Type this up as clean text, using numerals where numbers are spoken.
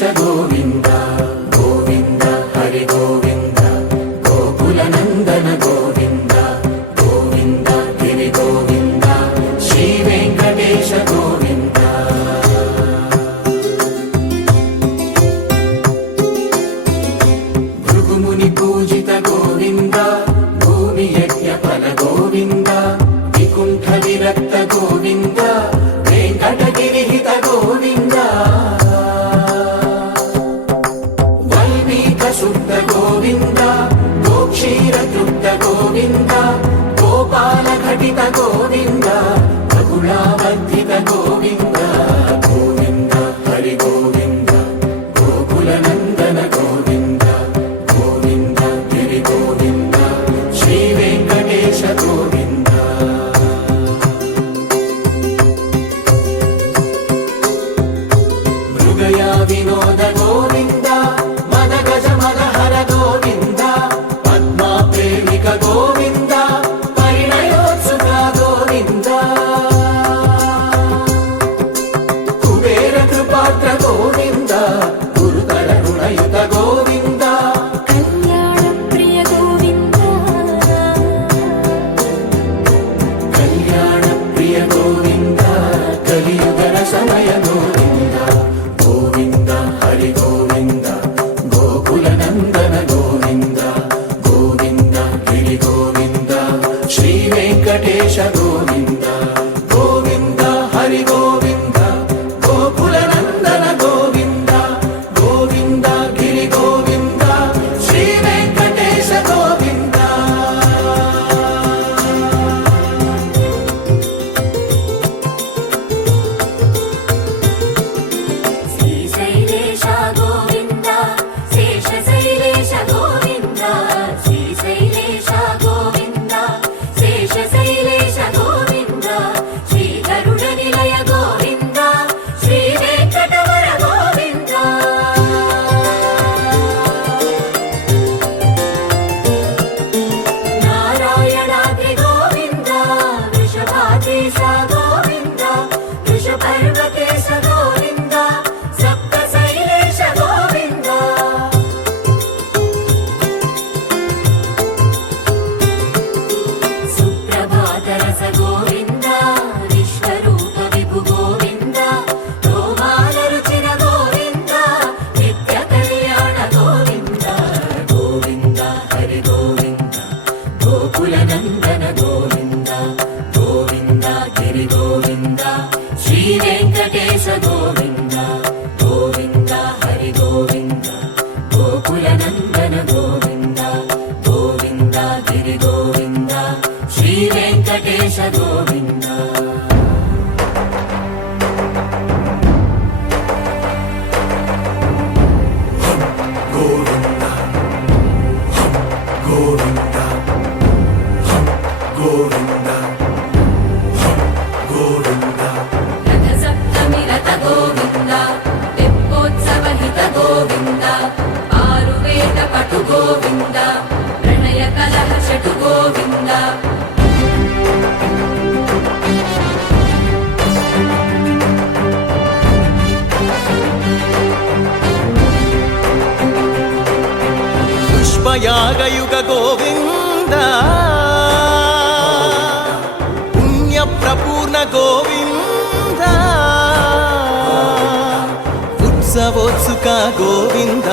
వెంకటేశ గోవింద గోవింద హరి గోవింద గోకుల నందన గోవింద గోవింద గిరి గోవింద శ్రీ వెంకటేశ గోవింద భృగుముని పూజిత గోవింద భూమి యజ్ఞ ఫల గోవింద వికుంఠ విరక్త గోవింద వెంకటగిరిహిత గోవింద వల్మీక శుద్ధ గోవింద గోక్షీర తృప్త గోవింద గోపాల ఘటిత గోవింద బహుళావర్ధిత గోవింద గోవింద హరి గోవింద గోకుల నందన గోవింద గోవింద గిరి గోవింద శ్రీ వెంకటేశ గోవింద మృగయా వినోద గోవింద మద గజ మద హర గోవింద పద్మా ప్రేమిక గోవింద పరిణయోత్సుక గోవింద కుబేర కృపాత్ర గోవింద గురుతర రుణయుత గోవింద కళ్యాణ ప్రియ గోవింద కళ్యాణ ప్రియ గోవింద కలియుగ రసమయ గోవింద గోవింద హరి గోవింద గోకుల నందన గోవింద గోవింద గిరి గోవింద శ్రీ వెంకటేశ గోవింద గోవింద హరి గోవింద గోకుల నందన గోవింద గోవింద గిరి గోవింద శ్రీ వెంకటేశ గోవింద శ్రీశైలేశ గోవింద శేషశైలేశ గోవింద శ్రీశైలేశ గోవింద శేషశైలేశ గోవింద శ్రీ గరుడ నిలయ గోవింద శ్రీ వెంకటవర గోవింద నారాయణాద్రి గోవింద వృషభాదేశ గోవింద వృషపర్వతేశ గోవింద సప్తశైలేశ గోవింద సుప్రభాతరస గోవింద విశ్వరూప విభు గోవింద గోమాల రుచిర గోవింద నిత్య కళ్యాణ గోవింద గోవింద హరి గోవింద గోకుల నందన గోవింద గోవింద గిరి గోవింద శ్రీ వెంకటేశ గోవింద గోవింద హరి గోవింద గోకుల నందన గోవింద గోవింద గిరి గోవింద శ్రీ వెంకటేశ గోవింద గోవింద గోవింద గోవింద గోవింద రథ సప్తమి రథ గోవింద తెప్పోత్సవ హిత గోవింద ఆరువేద పటు గోవింద ప్రణయ కలహ షటు గోవింద పుష్పయాగయుగ గోవింద పుణ్య ప్రపూర్ణ గోవింద ఉత్సవోత్సుక గోవింద